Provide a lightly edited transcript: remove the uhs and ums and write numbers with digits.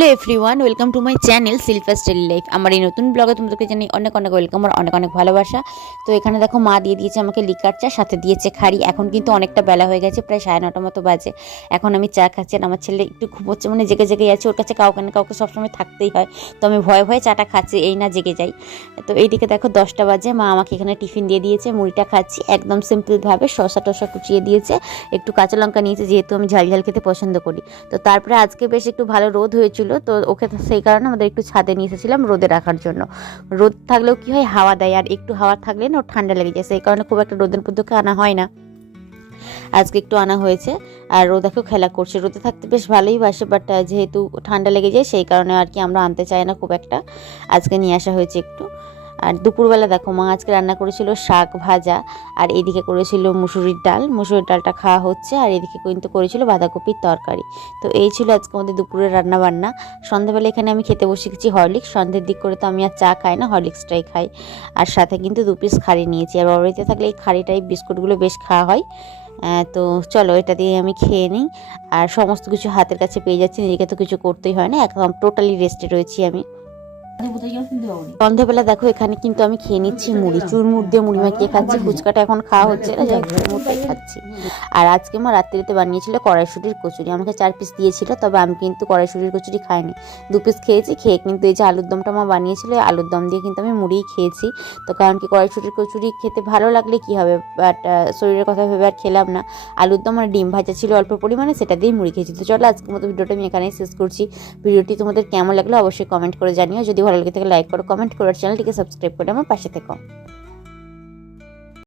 Hello everyone, welcome to my channel Shilpa style life. আমার এই নতুন ব্লগে তোমাদেরকে জানাই অনেক অনেক ওয়েলকাম আর অনেক অনেক ভালোবাসা। তো এখানে দেখো মা দিয়ে দিয়েছে আমাকে লিকার চা, সাথে দিয়েছে খাড়ি। এখন কিন্তু অনেকটা বেলা হয়ে গেছে, প্রায় 9:30 মতো বাজে। এখন আমি চা খাচ্ছি আর আমার ছেলে একটু ঘুমোচ্ছে, মানে জেগে জেগে আছে। ওর কাছে কাউকে না কাউকে সবসময় থাকতেই হয়, তো আমি ভয়ে ভয়ে চাটা খাচ্ছি, এই না জেগে যাই। তো এইদিকে দেখো 10টা বাজে, মা আমাকে এখানে টিফিন দিয়ে দিয়েছে। মুড়িটা খাচ্ছি একদম সিম্পলভাবে, শসা টসা কুচিয়ে দিয়েছে, একটু কাঁচা লঙ্কা নিয়েছে যেহেতু আমি ঝাল ঝাল খেতে পছন্দ করি। তো তারপরে আজকে বেশ একটু ভালো রোদ হয়েছিল, তো ওকে সেই কারণে আমাদের একটু ছাদে নিয়ে এসেছিলাম রোদে রাখার জন্য। রোদ থাকলেও কি হয়, হাওয়া দেয়, আর একটু হাওয়া থাকলে না ওর ঠান্ডা লেগে যায়, সেই কারণে খুব একটা রোদের মধ্যে আনা হয় না। আজকে একটু আনা হয়েছে। আর ও দেখো খেলা করছে, রোদে থাকতে বেশ ভালোই বাসে, বাট যেহেতু ঠান্ডা লেগে যায় সেই কারণে আর কি আমরা আনতে চাই না খুব একটা। আজকে নিয়ে আসা হয়েছে একটু। আর দুপুরবেলা দেখো মা আজকে রান্না করেছিল শাক ভাজা, আর এদিকে করেছিল মুসুরির ডালটা খাওয়া হচ্ছে, আর এদিকে কিন্তু করেছিল বাঁধাকপির তরকারি। তো এই ছিল আজকে আমাদের দুপুরের রান্না বান্না। সন্ধ্যাবেলা এখানে আমি খেতে বসে গেছি হরলিক্স। সন্ধ্যের দিক করে তো আমি আর চা খাই না, হরলিক্সটাই খাই। আর সাথে কিন্তু 2 পিস খাড়ি নিয়েছি, আর বাড়িতে থাকলে এই খাড়িটাই বিস্কুটগুলো বেশ খাওয়া হয়। তো চলো এটা দিয়ে আমি খেয়ে নিই। আর সমস্ত কিছু হাতের কাছে পেয়ে যাচ্ছি, নিজেকে তো কিছু করতেই হয় না, একদম টোটালি রেস্টে রয়েছি আমি। সন্ধ্যাবেলা দেখো এখানে কিন্তু আমি খেয়ে নিচ্ছি মুড়ি, চুরমুড় দিয়ে মুড়ি মাখিয়ে খাচ্ছি। ফুচকাটা এখন খাওয়া হচ্ছে না, যাই চুরমুড়টাই খাচ্ছি। আর আজকে মা রাত্রিতে বানিয়েছিল কড়াইশুঁটির কচুরি, আমাকে 4 পিস দিয়েছিল, তবে আমি কিন্তু কড়াইশুঁটির কচুরি খাইনি, 2 পিস খেয়েছি। খেয়ে কিন্তু এই যে আলুর দমটা মা বানিয়েছিল, আলুর দম দিয়ে কিন্তু আমি মুড়িই খেয়েছি। তো কারণ কি কড়াইশুঁটির কচুরি খেতে ভালো লাগলে কি হবে, বাট শরীরের কথা ভেবে আর খেলাম না। আলুর দম আর ডিম ভাজা ছিল অল্প পরিমাণে, সেটা দিয়েই মুড়ি খেয়েছি। তো চলো আজকের মতো ভিডিওটা আমি এখানেই শেষ করছি। ভিডিওটি তোমাদের কেমন লাগলো অবশ্যই কমেন্ট করে জানিও। যদি ভালো লাগে থাকে লাইক করো, কমেন্ট করো, চ্যানেলটিকে সাবস্ক্রাইব করে আমার পাশে থেকো।